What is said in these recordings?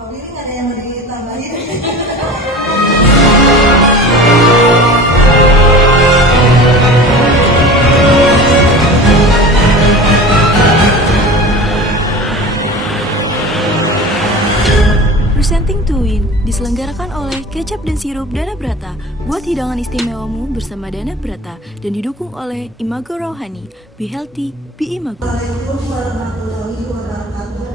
Pak Willy nggak ada yang mau ditambahin? Presenting to Win diselenggarakan oleh Kecap dan Sirup Dana Brata. Buat hidangan istimewamu bersama Dana Brata dan didukung oleh Imago Rohani. Be healthy, be Imago. Assalamualaikum warahmatullahi wabarakatuh.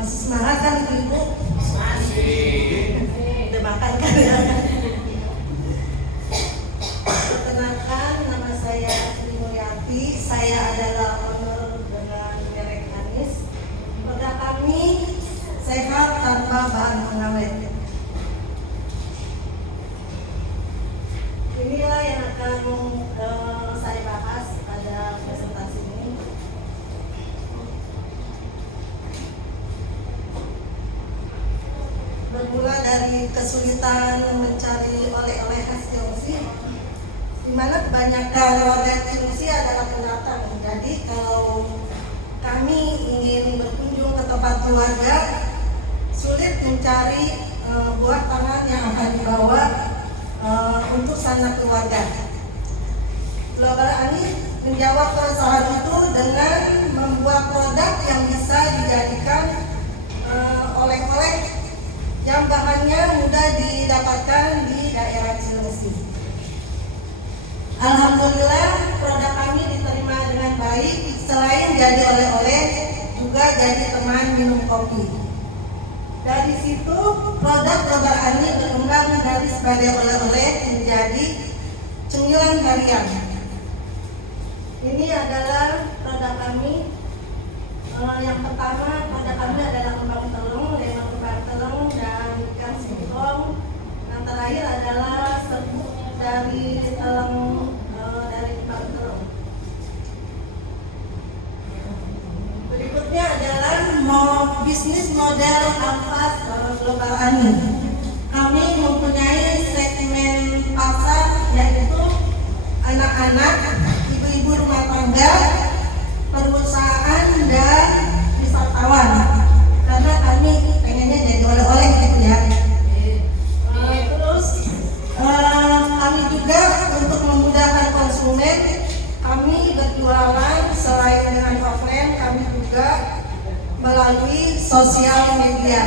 Masih semangat kan ibu? Masih. Udah makan kan ya? Perkenalkan, nama saya Sri Mulyati. Saya adalah owner dengan merek Anis. Produk kami sehat tanpa bahan pengawet. Inilah yang akan saya bahas pada presentasi ini. Bermula dari kesulitan mencari oleh-oleh khas Cilengsi, di mana kebanyakan warga Cilengsi adalah pendatang. Jadi kalau kami ingin berkunjung ke tempat keluarga, sulit mencari buah tangan yang akan dibawa untuk sanak keluarga. Global Ani menjawab keresahan itu dengan membuat produk yang bisa dijadikan oleh-oleh yang bahannya mudah didapatkan di daerah Cilengsi. Alhamdulillah produk kami diterima dengan baik. Selain jadi oleh-oleh, juga jadi teman minum kopi. Dari situ produk Global Ani berkembang dari sebagai oleh-oleh menjadi cemilan harian. Ini adalah produk kami. Yang pertama produk kami adalah kembang telung, lemon kembang telung dan ikan singkong. Yang terakhir adalah serbuk dari telung dari kembang telung. Berikutnya adalah bisnis model ampas Global Ani. Kami mempunyai segmen pasar yaitu anak-anak, ibu-ibu rumah tangga, perusahaan dan wisatawan. Karena kami pengennya jadi oleh-oleh gitu ya. Terus kami juga untuk memudahkan konsumen, kami berjualan selain dengan offline, kami juga melalui sosial media.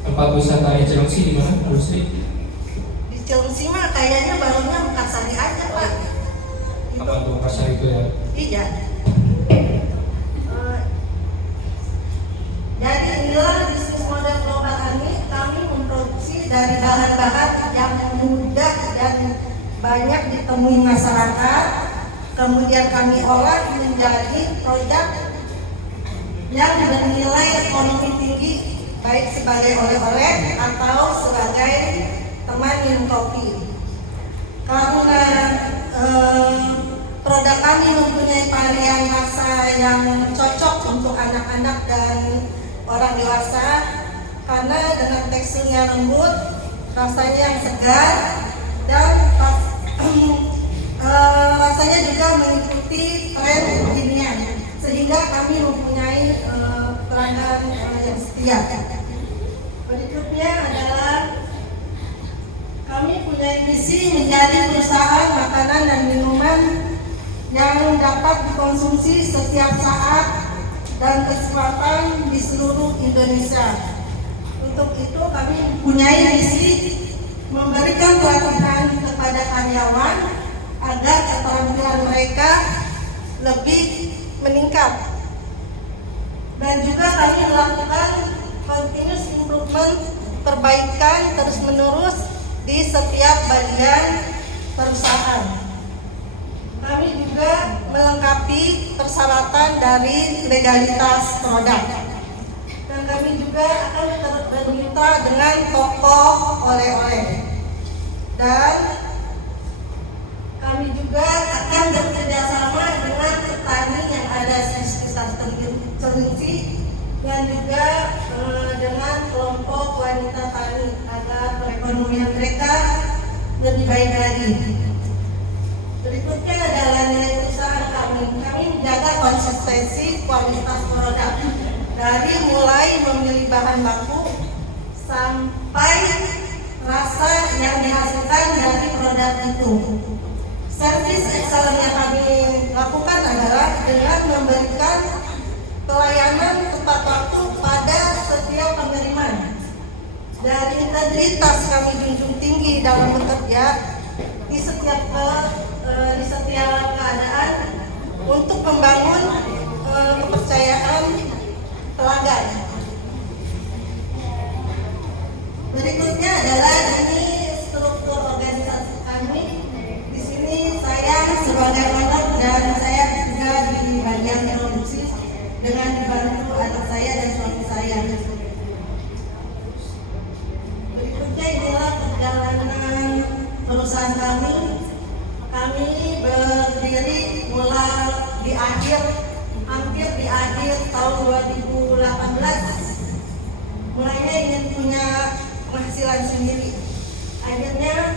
Tempat wisata di Cilengsi di mana, Bu Sri? Di Cilengsi mah kayaknya barunya Mekarsari aja Pak. Apa tuh pasar itu ya? Iya. Jadi inilah bisnis model Global Ani. Kami memproduksi dari bahan-bahan yang mudah dan banyak ditemui masyarakat. Kemudian kami olah menjadi produk yang bernilai ekonomi tinggi, baik sebagai oleh-oleh atau sebagai teman minum kopi. Karena produk kami mempunyai varian rasa yang cocok untuk anak-anak dan orang dewasa, karena dengan teksturnya lembut, rasanya yang segar, dan rasanya juga mengikuti tren kekinian, sehingga kami mempunyai pelanggan yang setia. Berikutnya adalah kami punya misi menjadi perusahaan makanan dan minuman yang dapat dikonsumsi setiap saat dan kesempatan di seluruh Indonesia. Untuk itu kami mempunyai misi memberikan pelatihan kepada karyawan agar keterampilan mereka lebih meningkat. Dan juga kami melakukan continuous improvement, perbaikan terus-menerus di setiap bagian perusahaan. Kami juga melengkapi persyaratan dari legalitas produk. Dan kami juga akan bermitra dengan toko oleh-oleh. Dan kami juga akan bekerjasama dengan petani yang ada di sekitar Cilengsi dan juga dengan kelompok wanita tani agar perekonomian mereka lebih baik lagi. Berikutnya adalah nilai perusahaan kami. kami menjaga konsistensi kualitas produk dari mulai memilih bahan baku sampai rasa yang dihasilkan dari produk itu. Servis excellent yang kami lakukan adalah dengan memberikan pelayanan tepat waktu pada setiap pengiriman. Dan integritas kami junjung tinggi dalam bekerja di setiap keadaan untuk membangun kepercayaan pelanggan. Berikutnya adalah ini struktur organisasi kami. Di sini saya sebagai owner dan saya juga di bagian produksi dengan dibantu anak saya dan suami saya. Berikutnya inilah perjalanan perusahaan kami. Kami berdiri mulai hampir di akhir tahun 2018. Mulainya ingin punya penghasilan sendiri. Akhirnya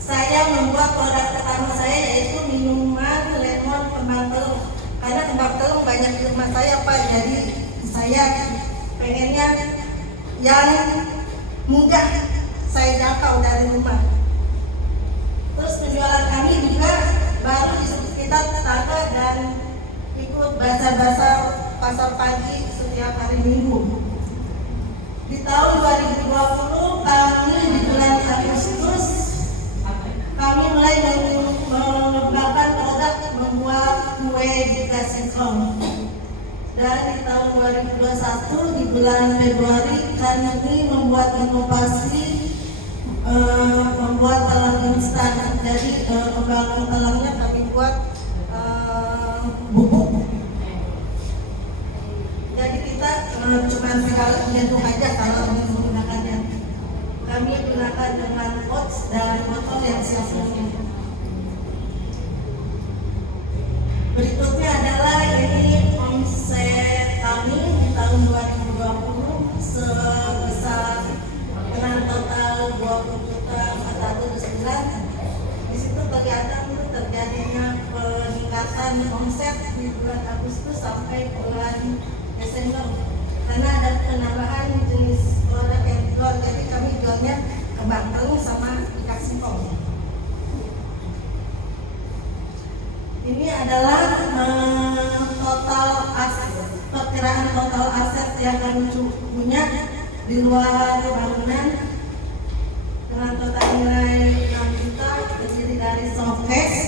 saya membuat produk pertama saya, yaitu minuman lemon kembang telur. Karena kembang telur banyak di rumah saya, Pak. Jadi saya pengennya yang mudah saya jangkau dari rumah. Terus penjualan kami juga baru di sekitar tetangga dan ikut bazar-bazar pasar pagi setiap hari Minggu. Di tahun 2020 kami di bulan Agustus kami mulai mengembangkan produk membuat kue juga singkong. Dan di tahun 2021 di bulan Februari kami membuat inovasi membuat talang instan. Jadi kembang talangnya kami buat bubuk. Jadi kita cuma tinggal menyentuh aja kalau ingin menggunakannya. Kami gunakan dengan pouch dan botol yang siap minum. Berikutnya adalah ini omset kami di tahun 2020 sebesar dengan total 20.409. Di situ kelihatan terjadinya peningkatan omset di bulan Agustus sampai bulan Desember karena ada penambahan jenis produk yang dijual. Jadi kami jualnya kembang telur sama ikan singkong. Ini adalah perkiraan total aset yang kami punya di luar bangunan dengan total nilai 6 juta, terdiri dari showcase,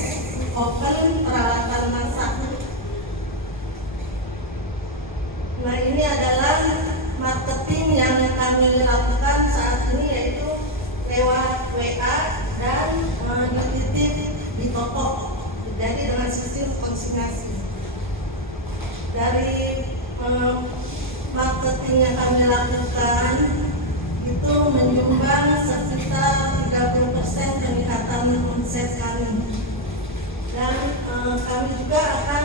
oven, peralatan masak. Nah, ini adalah marketing yang kami lakukan saat ini, yaitu lewat WA dan dititip di toko. Jadi dengan sistem konsignasi. Dari marketing yang kami lakukan itu menyumbang sekitar 30% peningkatan omset kami. Dan kami juga akan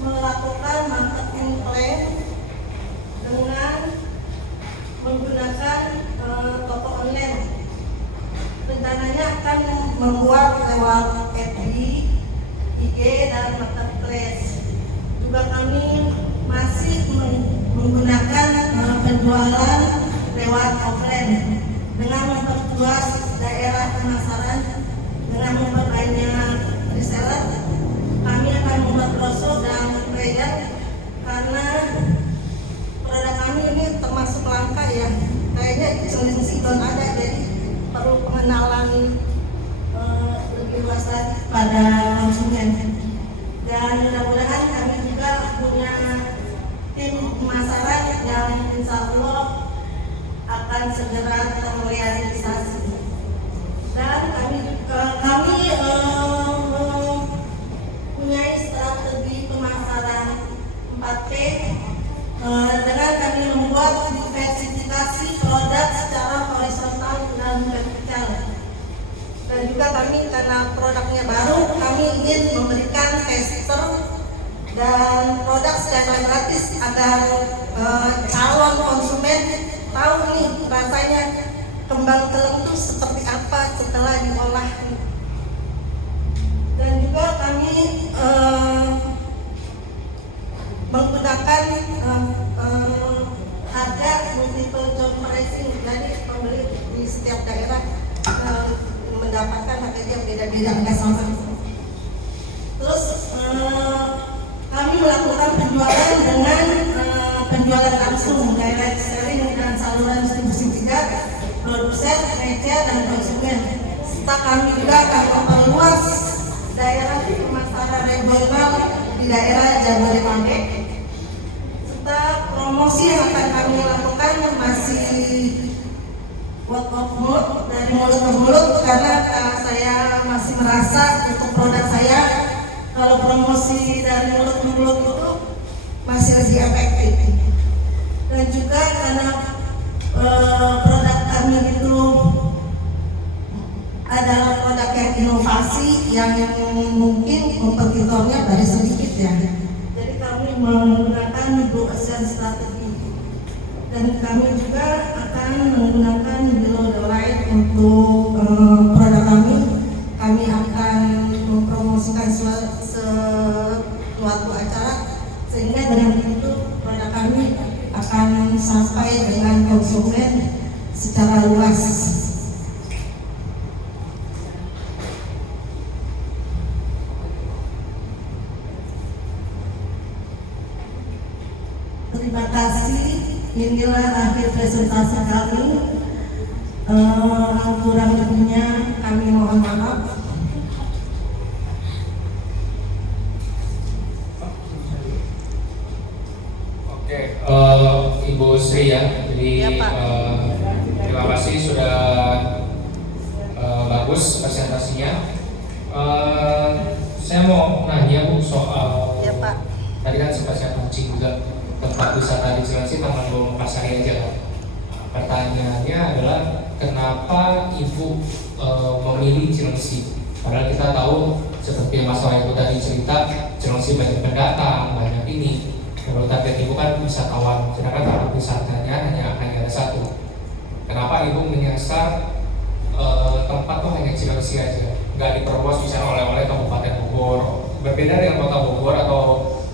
melakukan marketing plan dengan menggunakan toko online. Rencananya akan membuat lewat FB, IG, dan marketplace. Juga kami masih menggunakan penjualan lewat offline dengan memperluas daerah pemasaran dengan memperbanyak reseller. Kami akan membuat brosur dan flyer karena produk kami ini termasuk langka ya. Kayaknya di Sulawesi belum ada, jadi perlu pengenalan lebih luas lagi pada konsumen. Dan mudah-mudahan kami juga punya tim pemasaran yang insya Allah akan segera terrealisasi. Dan kami mempunyai strategi pemasaran 4P dengan kami membuat diversifikasi produk secara horizontal dan vertikal. Dan juga kami karena produknya baru, kami ingin memberikan tester dan produk secara gratis agar calon konsumen tahu nih rasanya kembang telur itu seperti apa setelah diolah. Dan juga kami menggunakan harga multiple job pricing. Jadi pembeli di setiap daerah mendapatkan harga yang beda-beda, nggak sama. Terus kami melakukan penjualan dengan penjualan langsung, direct selling dan saluran distribusi tidak, produsen, recer, dan konsumen. Serta kami juga akan memperluas daerah pemasaran regional di daerah Jabodetabek. Serta promosi yang akan kami lakukan masih word of mouth, dari mulut ke mulut, karena saya masih merasa untuk produk saya kalau promosi dari mulut ke mulut itu masih lebih efektif. Dan juga karena produk kami itu adalah produk yang inovasi yang mungkin kompetitornya dari sedikit ya. Jadi kami menggunakan Blue Ocean strategi. Dan kami juga akan menggunakan below the line untuk produk kami. Kami akan mempromosikan suatu acara sehingga dengan itu produk kami akan sampai dengan konsumen secara luas. Terima kasih. Inilah akhir presentasi kami. Kurang lebihnya kami mohon maaf. Oke, Ibu Sri ya. Jadi Ya, Pak. terima kasih sudah bagus presentasinya. Saya mau nanya Bu soal Ya, Pak. tadi kan sempat saya pancing juga tempat wisata di Cilengsi Taman Bawang Pasari aja kan. Pertanyaannya adalah kenapa Ibu memilih Cilengsi? Padahal kita tahu seperti Mas Ibu tadi cerita, Cilengsi banyak pendatang, banyak ini. Kalau target Ibu kan wisatawan, sedangkan tempat wisatanya hanya ada satu. Kenapa Ibu menyasar tempat tuh hanya Cilengsi aja, nggak diperluas misalnya oleh Kabupaten Bogor? Berbeda dengan Kota Bogor atau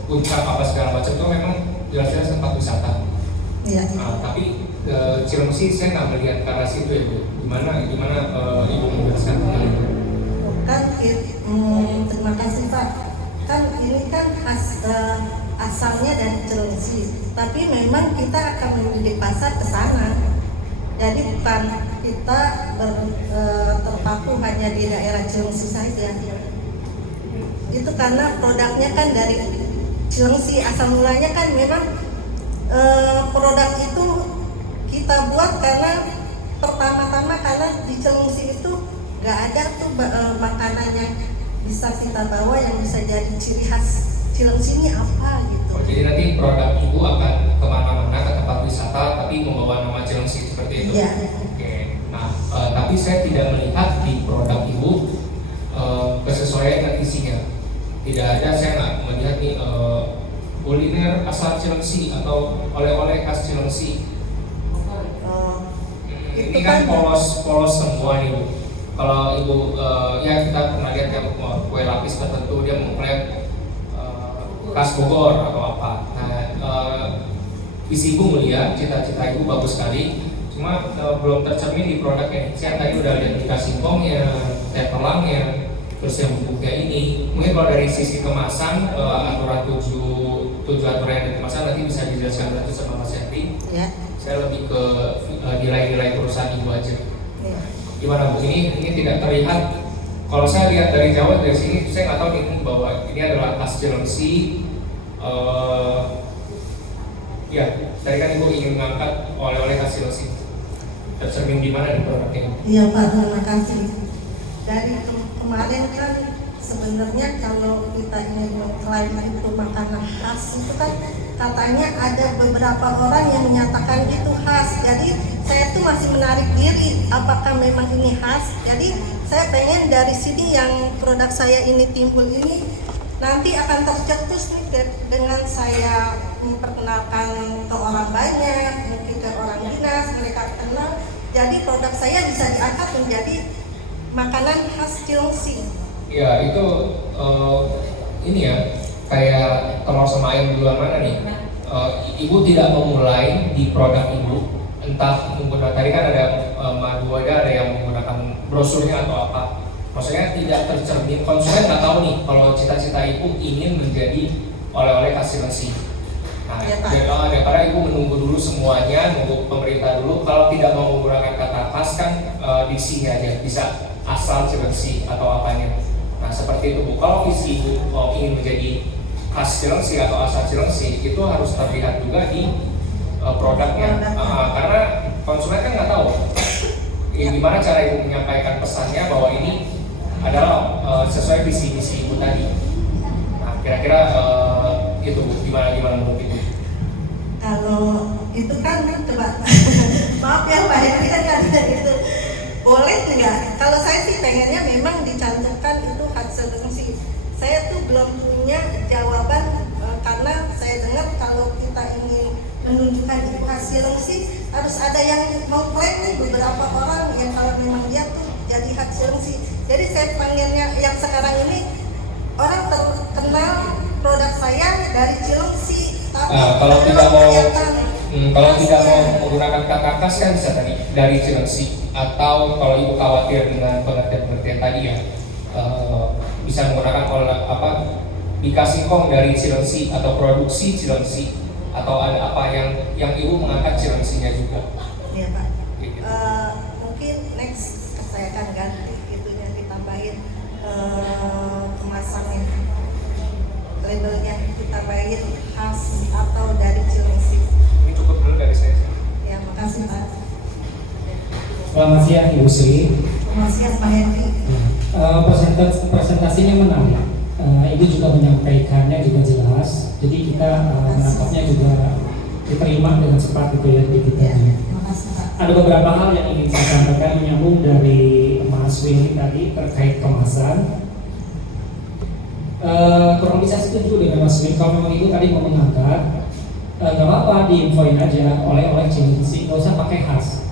Puncak apa segala macam itu memang jelas-jelas tempat wisata. Iya. Tapi Cilengsi saya nggak melihat ke arah situ ya Bu. Gimana Ibu menjelaskan tentang itu? Kan terima kasih Pak. Kan ini kan asalnya dari Cilengsi, tapi memang kita akan memilih pasar ke sana. Jadi bukan kita terpaku hanya di daerah Cilengsi saja. Itu karena produknya kan dari Cilengsi, asal mulanya kan memang produk itu kita buat karena pertama-tama karena di Cilengsi itu nggak ada tuh makanan yang bisa kita bawa yang bisa jadi ciri khas Cilengsi ini apa gitu. Jadi nanti produk Ibu akan kemana-mana ke tempat wisata tapi membawa nama Cilengsi seperti itu. Iya. Oke. Nah, tapi saya tidak melihat di produk Ibu kesesuaian dengan isinya. Tidak ada, saya nggak melihat nih kuliner asal Cilengsi atau oleh-oleh khas Cilengsi. Ini kan polos semua nih Bu. Kalau Ibu ya kita pernah lihat yang kue lapis tertentu dia mengklaim khas Bogor atau apa. Nah, isi Ibu mulia, cita-cita Ibu bagus sekali. Cuma belum tercermin di produk ini. Saya tadi udah lihat ikan singkongnya, teh telangnya, terus yang bubuknya ini. Mungkin kalau dari sisi kemasan, aturan tujuh aturan yang di kemasan nanti bisa dijelaskan nanti sama Mas Henry. Ya. Saya lebih ke nilai-nilai perusahaan Ibu aja. Ya. Gimana Bu? Ini tidak terlihat. Kalau saya lihat dari Jawa dari sini, saya nggak tahu nih bahwa ini adalah khas Cilengsi. Ya, tadi kan Ibu ingin mengangkat oleh-oleh khas Cilengsi. Tercermin di mana di produk ini? Iya Pak, terima kasih. Dari kemarin kan sebenarnya kalau kita ingin mengklaim itu makanan khas itu kan katanya ada beberapa orang yang menyatakan itu khas. Jadi saya tuh masih menarik diri apakah memang ini khas. Jadi saya pengen dari sini yang produk saya ini timbul ini nanti akan tercetus nih dengan saya memperkenalkan ke orang banyak, mungkin ke orang dinas, mereka kenal. Jadi produk saya bisa diangkat menjadi makanan khas Cilengsi. Ya itu ini ya kayak telur sama ayam duluan mana nih? Ibu tidak memulai di produk ibu, entah menggunakan, tadi kan ada madu, ada yang menggunakan brosurnya atau apa. Maksudnya tidak tercermin, konsumen nggak tahu nih kalau cita-cita ibu ingin menjadi oleh-oleh khas Cilengsi. Nah, daripada ibu menunggu dulu semuanya, nunggu pemerintah dulu. Kalau tidak mau menggunakan kata khas kan diksinya aja, bisa asal Cilengsi atau apanya. Nah seperti itu Bu. Kalau visi ibu ingin menjadi khas Cilengsi atau asal Cilengsi, itu harus terlihat juga di produknya. Karena konsumen kan nggak tahu gimana cara ibu menyampaikan pesannya bahwa ini adalah sesuai visi misi ibu tadi. Nah kira-kira itu Bu, gimana menurut ibu? Kalau itu kan coba maaf ya Pak Henry kan itu boleh nggak? Kalau saya sih pengennya memang dicantumkan itu khas Cilengsi. Saya tuh belum punya jawaban karena saya dengar kalau kita ingin menunjukkan itu khas Cilengsi harus ada yang mengklaim nih, beberapa orang yang kalau memang dia tuh jadi khas Cilengsi. Jadi saya pengennya yang sekarang ini orang terkenal produk saya dari Cilengsi. Kalau tidak mau menggunakan kata khas kan bisa tadi dari Cilengsi, atau kalau ibu khawatir dengan pengertian tadi ya bisa menggunakan Bika Singkong dari Cilengsi atau produksi Cilengsi, atau ada apa yang ibu mengangkat Cilengsinya juga. Iya Pak. Mungkin next saya akan ganti itunya, ditambahin kemasannya, labelnya ditambahin khas atau dari Cilengsi. Ini cukup dulu dari saya. Ya, makasih Pak. Selamat siang Ibu Sri. Selamat siang Pak Henry. Presentasinya menarik. Ibu juga menyampaikannya juga jelas. Jadi kita menangkapnya juga diterima dengan cepat gitu ya di kita. Ya, makasih Pak. Ada beberapa hal yang ingin saya sampaikan menyambung dari Mas Willy tadi terkait kemasan. Kurang bisa setuju dengan Mas Willy. Kalau memang Ibu tadi mau mengangkat, gak apa-apa diinfoin aja oleh-oleh Cilengsi, gak usah pakai khas.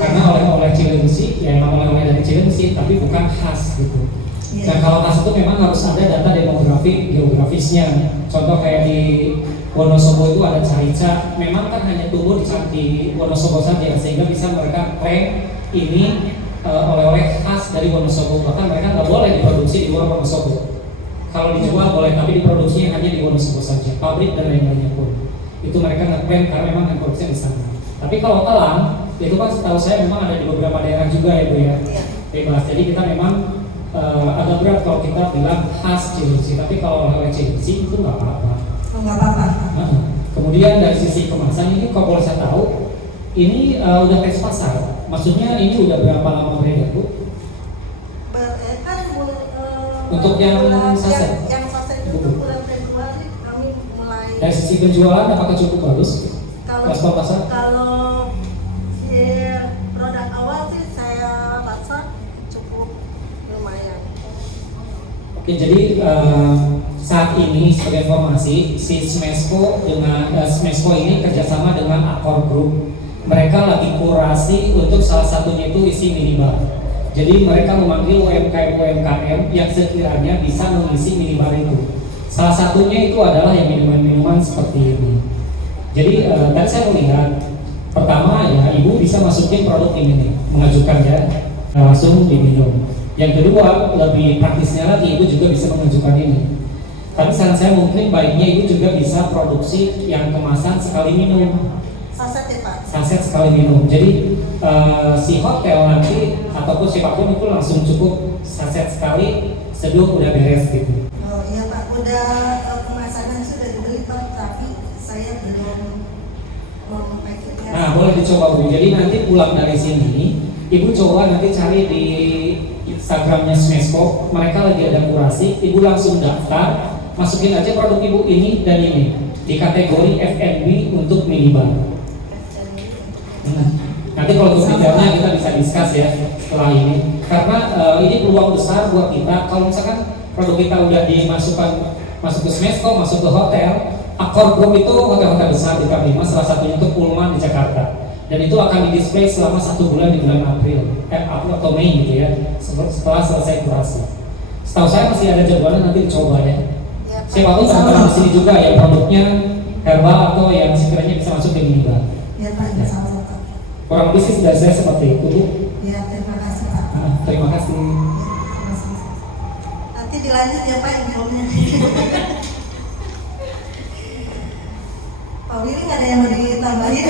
Karena oleh-oleh Cilengsi ya emang oleh-oleh dari Cilengsi, tapi bukan khas gitu. Nah kalau khas itu memang harus ada data demografi geografisnya. Contoh kayak di Wonosobo itu ada carica, memang kan hanya tumbuh di Wonosobo saja, sehingga bisa mereka klaim ini oleh-oleh khas dari Wonosobo. Bahkan mereka nggak boleh diproduksi di luar Wonosobo. Kalau dijual boleh, tapi diproduksinya hanya di Wonosobo saja, pabrik dan lain-lainnya pun. Itu mereka ngeklaim karena memang yang produksinya di sana. Tapi kalau talang, itu kan setahu saya memang ada di beberapa daerah juga ya Bu ya, bebas. Jadi kita memang agak berat kalau kita bilang khas Cilengsi, tapi kalau oleh Cilengsi itu nggak apa-apa. Nggak apa-apa. Kemudian dari sisi kemasan ini, kalau boleh saya tahu, ini udah tes pasar. Maksudnya ini udah berapa lama beredar Bu? Untuk yang saset? Yang saset itu bulan Februari kami mulai. Dari sisi penjualan apakah cukup bagus? Respon pasar? Kalau produk awal sih saya rasa cukup lumayan. Oke, jadi saat ini sebagai informasi, si Smesco ini kerjasama dengan Accor Group. Mereka lagi kurasi untuk salah satunya itu isi minibar. Jadi mereka memanggil UMKM yang sekiranya bisa mengisi minibar itu. Salah satunya itu adalah yang minuman-minuman seperti ini. Jadi tadi saya melihat pertama ya Ibu bisa masukin produk ini nih, mengajukan ya langsung diminum. Yang kedua lebih praktisnya lagi Ibu juga bisa mengajukan ini. Tapi saran saya mungkin baiknya Ibu juga bisa produksi yang kemasan sekali minum. Saset ya Pak? Saset sekali minum. Jadi si hotel nanti ataupun siapapun itu langsung cukup saset sekali, seduh udah beres gitu. Oh iya Pak, udah kemasannya sudah dibeli Pak, tapi saya belum memakainya. Nah boleh dicoba Bu. Jadi nanti pulang dari sini Ibu coba nanti cari di Instagramnya Smesco, mereka lagi ada kurasi. Ibu langsung daftar, masukin aja produk Ibu ini dan ini di kategori F&B untuk minibar. Nanti kalau untuk detailnya kita bisa discuss ya setelah ini, karena ini peluang besar buat kita. Kalau misalkan produk kita udah dimasukkan masuk ke Smesco, masuk ke hotel, Accor Group itu hotel-hotel besar di K5, salah satunya itu Pullman di Jakarta, dan itu akan di display selama 1 bulan di bulan April atau Mei gitu ya, setelah selesai kurasi. Setahu saya masih ada jadwalnya, nanti dicoba ya. Siapa tahu teman-teman di sini juga yang produknya herbal atau yang sekiranya bisa masuk ke minibar. Ya Pak, ya sama-sama. Kurang lebih sih dari saya seperti itu. Ya, terima kasih Pak. Terima kasih. Nanti dilanjut ya Pak infonya. Pak Willy nggak ada yang mau ditambahin?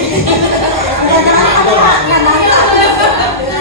Nggak nantang.